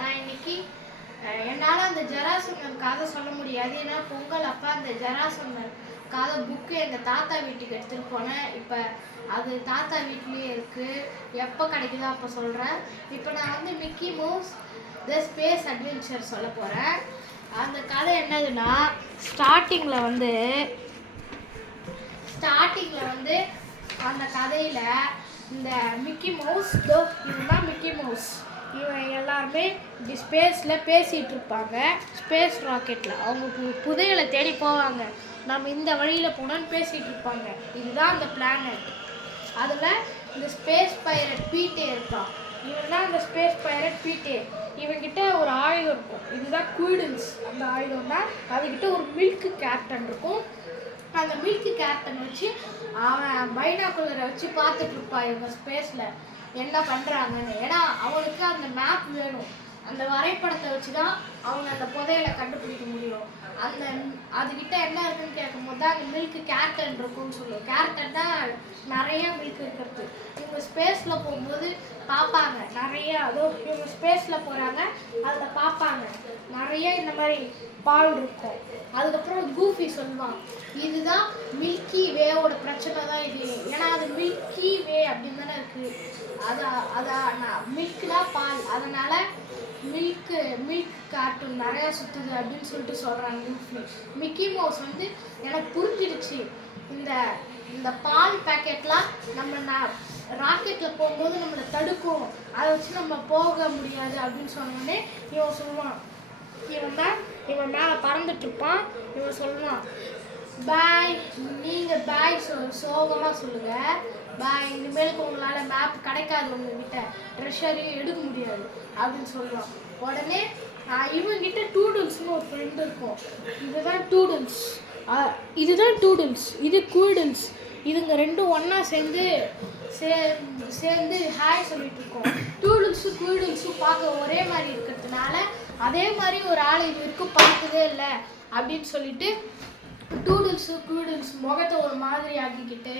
நான் இன்னைக்கு என்னால் அந்த ஜராசந்தன் கதை சொல்ல முடியாது. ஏன்னா பொங்கல் அப்போ அந்த ஜராசந்தன் கதை புக்கு எங்கள் தாத்தா வீட்டுக்கு எடுத்துகிட்டு போனேன். இப்போ அது தாத்தா வீட்லேயே இருக்குது. எப்போ கிடைக்குதோ அப்போ சொல்கிறேன். இப்போ நான் வந்து Mickey mouse the space adventure சொல்ல போகிறேன். அந்த கதை என்னதுன்னா, ஸ்டார்டிங்கில் வந்து அந்த கதையில் இந்த மிக்கி மவுஸ் இதுதான் மிக்கி மவுஸ். இவன் எல்லாருமே இப்படி ஸ்பேஸில் பேசிகிட்டு இருப்பாங்க. ஸ்பேஸ் ராக்கெட்டில் அவங்க புதையலை தேடி போவாங்க. நம்ம இந்த வழியில் போனோன்னு பேசிகிட்டு இருப்பாங்க. இதுதான் அந்த பிளானட். அதில் இந்த ஸ்பேஸ் பைரட் பீட்டே இருக்கான். இவன் தான் அந்த ஸ்பேஸ் பைரட் பீட்டே. இவன்கிட்ட ஒரு ஆயுதம் இருக்கும். இதுதான் குயிடன்ஸ். அந்த ஆயுதம் தான். அதுக்கிட்ட ஒரு மில்க் கேப்டன் இருக்கும். அந்த மில்க் கேப்டன் வச்சு அவன் பைனாக்குலரை வச்சு பார்த்துட்டு இருப்பான் இவங்க ஸ்பேஸில் என்ன பண்ணுறாங்கன்னு. ஏன்னா அவனுக்கு அந்த மேப் வேணும். அந்த வரைபடத்தை வச்சு தான் அவங்க அந்த புதையலை கண்டுபிடிக்க முடியும். அதுக்கிட்ட என்ன இருக்குன்னு கேட்கும்போது தான் அந்த மில்க் கேப்டன் இருக்கும்னு சொல்லுவோம். கேப்டன் தான் நிறைய மில்க் இருக்கிறது. இவங்க ஸ்பேஸில் போகும்போது பார்ப்பாங்க நிறைய. இவங்க ஸ்பேஸில் போகிறாங்க, அதில் பார்ப்பாங்க நிறைய இந்த மாதிரி பால் இருக்கும். அதுக்கப்புறம் கூஃபி சொல்லுவான், இதுதான் மில்கி வேவோட பிரச்சனை தான் இது. ஏன்னா அது மில்கி வே அப்படின்னு தானே இருக்குது. அதான் மில்க் தான் பால். அதனால் மில்க் கார்ட்டூன் நிறையா சுற்றுது அப்படின்னு சொல்லிட்டு சொல்கிறாங்க கூஃபி. மிக்கி மவுஸ் வந்து எனக்கு புரிஞ்சிடுச்சு, இந்த பால் பேக்கெட்லாம் நம்ம ராக்கெட்டில் போகும்போது நம்மளை தடுக்கும், அதை வச்சு நம்ம போக முடியாது அப்படின்னு சொன்னோடனே இவன் சொல்லுவான், இவன் மேலே பறந்துட்டுருப்பான். இவன் சொல்லுவான், பாய், நீங்கள் பாய் சோகமாக சொல்லுங்கள், பாய், இனிமேலுக்கு உங்களால் மேப் கிடைக்காது, உங்ககிட்ட ட்ரெஷரையும் எடுக்க முடியாது அப்படின்னு சொல்லுவான். உடனே இவங்கிட்ட டூடுல்ஸ்னு ஒரு ஃப்ரெண்டு இருக்கும். இதுதான் டூடுல்ஸ், இது குயிடன்ஸ். இதுங்க ரெண்டும் ஒன்றா சேர்ந்து ஹாய் சொல்லிட்டு இருக்கோம். டூடுல்ஸும் குயிடன்ஸும் பார்க்க ஒரே மாதிரி இருக்கிறதுனால அதே மாதிரி ஒரு ஆள் இது வரைக்கும் பார்த்ததே இல்லை அப்படின்னு சொல்லிட்டு டூடுல்ஸும் குயிடன்ஸ் முகத்தை ஒரு மாதிரி ஆக்கிக்கிட்டு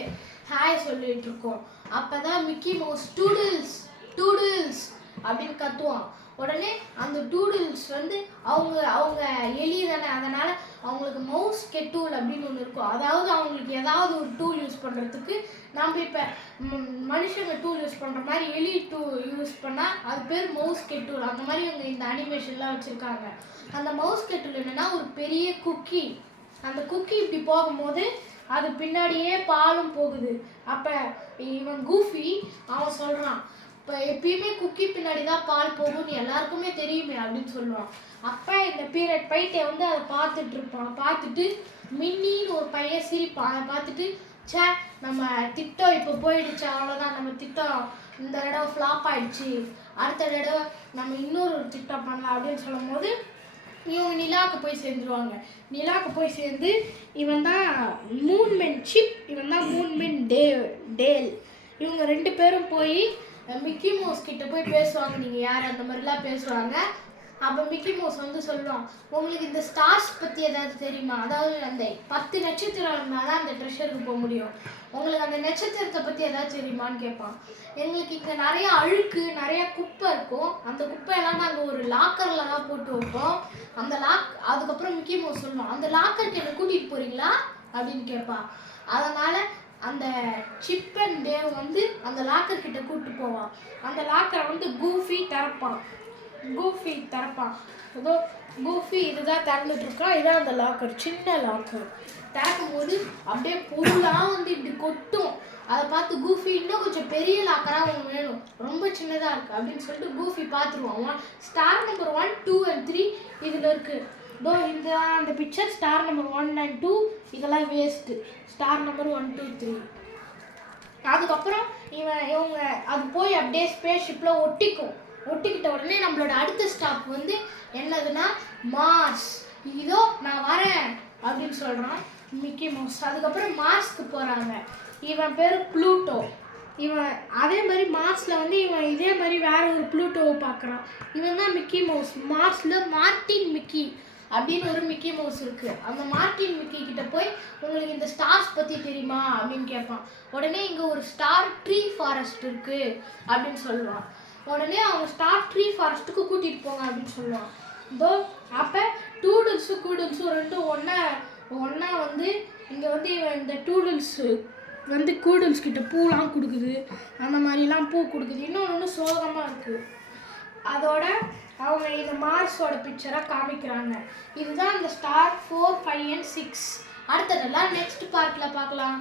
ஹாய் சொல்லிட்டு இருக்கோம். அப்போ தான் மிக்கி மவுஸ் டூடுல்ஸ் அப்படின்னு கத்துவான். உடனே அந்த டூடுல்ஸ் வந்து அவங்க எலி தானே, அதனால் அவங்களுக்கு மவுஸ் டூல் அப்படின்னு ஒன்று இருக்கும். அதாவது அவங்களுக்கு ஏதாவது ஒரு டூல் யூஸ் பண்ணுறதுக்கு நம்ம இப்போ மனுஷங்க டூல் யூஸ் பண்ணுற மாதிரி எலி டூல் யூஸ் பண்ணால் அது பேர் மவுஸ் டூல். அந்த மாதிரி அவங்க இந்த அனிமேஷன்லாம் வச்சுருக்காங்க. அந்த மவுஸ் டூல் என்னென்னா ஒரு பெரிய குக்கி. அந்த குக்கி இப்படி போகும்போது அது பின்னாடியே பாலும் போகுது. அப்போ இவன் கூஃபி அவன் சொல்கிறான், இப்போ எப்பயுமே குக்கி பின்னாடி தான் பால் போகும்னு எல்லாருக்குமே தெரியுமே அப்படின்னு சொல்லுவான். அப்போ இந்த பீரியட் பைட்டை வந்து அதை பார்த்துட்டு இருப்பான். பார்த்துட்டு மின்னின்னு ஒரு பையன் சிரிப்பான். அதை பார்த்துட்டு, சே, நம்ம திட்டம் இப்போ போயிடுச்சு, அவ்வளோதான், நம்ம திட்டம் இந்த தடவை ஃப்ளாப் ஆகிடுச்சு, அடுத்த தடவை நம்ம இன்னொரு திட்டம் பண்ணலாம் அப்படின்னு சொல்லும் போது இவங்க நிலாவுக்கு போய் சேர்ந்துருவாங்க. நிலாவுக்கு போய் சேர்ந்து இவன் தான் மூன்மென் சிப், இவன் தான் மூன்மென் டேல். இவங்க ரெண்டு பேரும் போய் மிக்கி மவுஸ் கிட்ட போய் பேசுவாங்க, நீங்கள் யார் அந்த மாதிரிலாம் பேசுவாங்க. அப்போ மிக்கி மவுஸ் வந்து சொல்லுவான், உங்களுக்கு இந்த ஸ்டார்ஸ் பற்றி ஏதாவது தெரியுமா? அதாவது அந்த 10 நட்சத்திரம் இருந்தால் தான் அந்த ட்ரெஷருக்கு போக முடியும். உங்களுக்கு அந்த நட்சத்திரத்தை பற்றி ஏதாவது தெரியுமான்னு கேட்பான். எங்களுக்கு இங்கே நிறைய அழுக்கு, நிறைய குப்பை இருக்கும். அந்த குப்பையெல்லாம் நாங்கள் ஒரு லாக்கரில் தான் போட்டு வைப்போம். அதுக்கப்புறம் மிக்கி மவுஸ் சொல்லுவான், அந்த லாக்கருக்கு என்னை கூட்டிகிட்டு போகிறீங்களா அப்படின்னு கேட்பான். அதனால் அந்த சிப் அண்ட் டேவ் வந்து அந்த லாக்கர் கிட்ட கூப்பிட்டு போவான். அந்த லாக்கரை வந்து கூஃபி திறப்பான். ஏதோ கூஃபி இதுதான் திறந்துட்டு இருக்கான். இதான் அந்த லாக்கர், சின்ன லாக்கர். திறக்கும் போது அப்படியே பொருளாக வந்து இப்படி கொட்டும். அதை பார்த்து கூஃபி, இன்னும் கொஞ்சம் பெரிய லாக்கராக அவங்க வேணும், ரொம்ப சின்னதாக இருக்குது அப்படின்னு சொல்லிட்டு கூஃபி பார்த்துருவான். ஸ்டார் நம்பர் 1, 2 and 3 இதில் இருக்குது. இந்த அந்த பிக்சர் ஸ்டார் நம்பர் 1 and 2 இதெல்லாம் வேஸ்ட்டு. Star number 1, 2, 3. அதுக்கப்புறம் இவங்க அது போய் அப்படியே ஸ்பேஸ் ஷிப்பில் ஒட்டிக்கிட்ட உடனே நம்மளோட அடுத்த ஸ்டாப் வந்து என்னதுன்னா மார்ஸ். இதோ நான் வரேன் அப்படின்னு சொல்கிறான் மிக்கி மவுஸ். அதுக்கப்புறம் மார்ஸ்க்கு போகிறாங்க. இவன் பேர் ப்ளூட்டோ. இவன் அதே மாதிரி மார்ஸில் வந்து இவன் இதே மாதிரி வேறு ஒரு ப்ளூட்டோவை பார்க்குறான். இவன் தான் மிக்கி மவுஸ். மார்ஸில் மார்ட்டின் மிக்கி அப்படின்னு ஒரு மிக்கி மவுஸ் இருக்குது. அந்த மார்ட்டின் மிக்கி கிட்ட போய் உங்களுக்கு இந்த ஸ்டார்ஸ் பற்றி தெரியுமா அப்படின்னு கேட்பான். உடனே இங்கே ஒரு ஸ்டார் ட்ரீ ஃபாரஸ்ட் இருக்குது அப்படின்னு சொல்லுவான். உடனே அவங்க ஸ்டார் ட்ரீ ஃபாரஸ்ட்டுக்கு கூட்டிகிட்டு போங்க அப்படின்னு சொல்லுவான். இதோ அப்போ டூடுல்ஸும் கூடுல்ஸும் ரெண்டும் ஒன்றா வந்து இங்கே வந்து இவன் இந்த டூடுல்ஸு வந்து கூடுல்ஸ் கிட்ட பூலாம் கொடுக்குது, அந்த மாதிரிலாம் பூ கொடுக்குது. இன்னொன்று சோகமாக இருக்குது. அதோட அவங்க இந்த மார்ஸோட பிக்சராக காமிக்கிறாங்க. இதுதான் இந்த ஸ்டார் 4, 5 and 6. அடுத்ததெல்லாம் நெக்ஸ்ட் பார்ட்டில் பார்க்கலாம்.